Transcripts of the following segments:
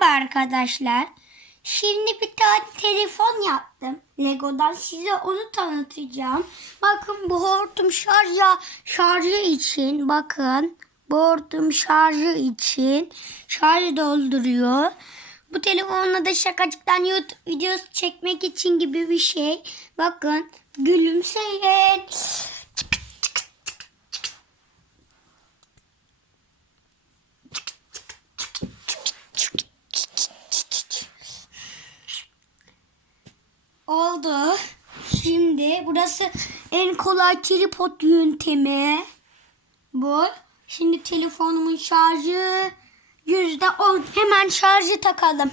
Merhaba arkadaşlar. Şimdi bir tane telefon yaptım. Lego'dan size onu tanıtacağım. Bakın bu hortum şarja, şarjı için bakın. Bu hortum şarjı için şarj dolduruyor. Bu telefonla da şakacıktan YouTube videosu çekmek için gibi bir şey. Bakın gülümseyin. Oldu. Şimdi burası en kolay tripod yöntemi. Bu. Şimdi telefonumun şarjı yüzde on. Hemen şarjı takalım.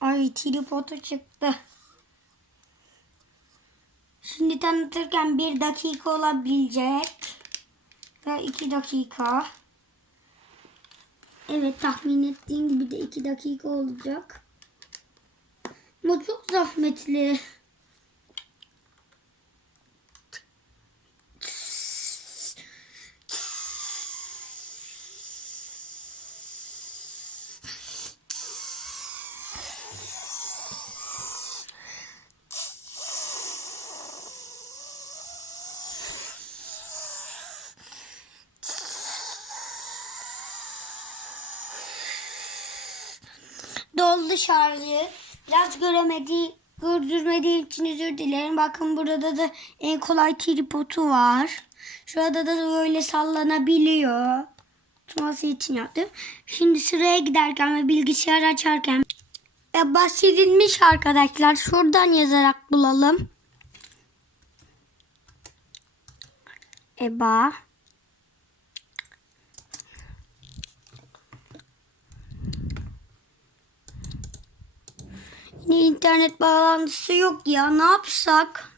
Ay tripodu çıktı. Şimdi tanıtırken bir dakika olabilecek. Ve iki dakika. Evet tahmin ettiğim gibi de 2 dakika olacak. Ama çok zahmetli. Doldu şarjı. Biraz göremediği, gördürmediğim için özür dilerim. Bakın burada da en kolay tripodu var. Şurada da böyle sallanabiliyor. Tutması için yaptım. Şimdi sıraya giderken ve bilgisayar açarken e, bahsedilmiş arkadaşlar. Şuradan yazarak bulalım. EBA Yine internet bağlantısı yok ya. Ne yapsak?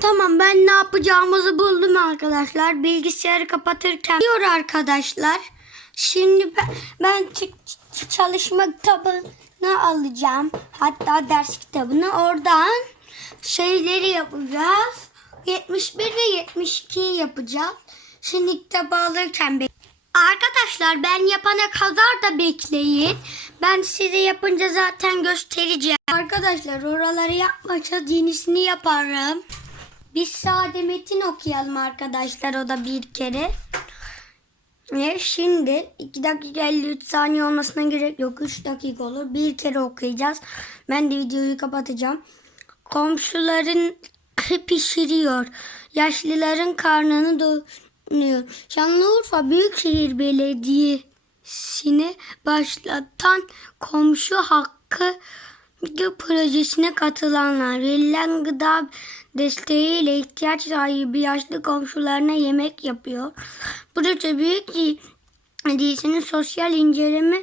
Tamam ben ne yapacağımızı buldum arkadaşlar. Bilgisayarı kapatırken diyor arkadaşlar. Şimdi ben, ben çalışma kitabını alacağım. Hatta ders kitabını. Oradan şeyleri yapacağız. 71 ve 72 yapacağız. Şimdi kitabı alırken bek- Arkadaşlar ben yapana kadar da bekleyin. Ben size yapınca zaten göstereceğim. Arkadaşlar oraları yapmayacağız. Yenisini yaparım. Biz sade metin okuyalım arkadaşlar o da bir kere. Ve şimdi 2 dakika 53 saniye olmasına gerek yok. 3 dakika olur. Bir kere okuyacağız. Ben de videoyu kapatacağım. Komşuların pişiriyor. Yaşlıların karnını doyuruyor. Şanlıurfa Büyükşehir Belediyesi'ni başlatan komşu hakkı projesine katılanlar verilen gıda desteğiyle ihtiyaç sahibi yaşlı komşularına yemek yapıyor. Proje Büyük Belediyesi'nin sosyal inceleme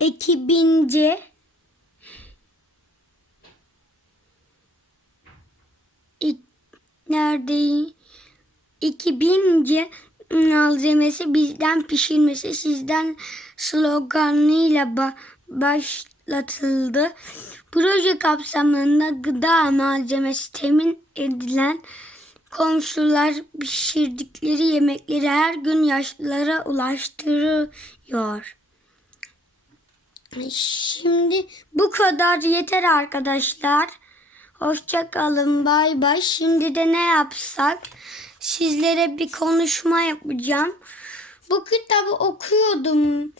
ekibince nerede 2000'ce malzemesi bizden pişirmesi sizden sloganıyla ba- başlatıldı. Proje kapsamında gıda malzemesi temin edilen komşular pişirdikleri yemekleri her gün yaşlılara ulaştırıyor. Şimdi bu kadar yeter arkadaşlar. Hoşça kalın. Bay bay. Şimdi de ne yapsak? Sizlere bir konuşma yapacağım. Bu kitabı okuyordum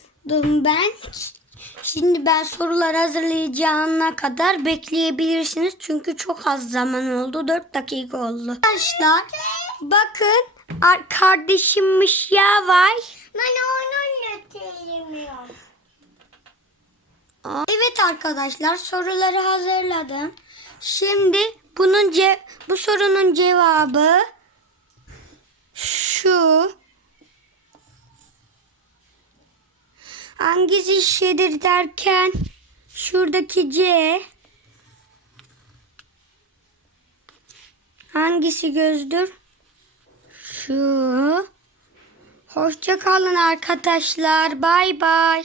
ben. Şimdi ben sorular hazırlayacağına kadar bekleyebilirsiniz. Çünkü çok az zaman oldu. 4 dakika oldu. Arkadaşlar bakın ar- kardeşimmiş ya var. Ben onu anlatıyorum. Evet arkadaşlar soruları hazırladım. Şimdi bunun ce bu sorunun cevabı şu. Hangisi şişedir derken şuradaki C hangisi gözdür? Şu. Hoşça kalın arkadaşlar. Bay bay.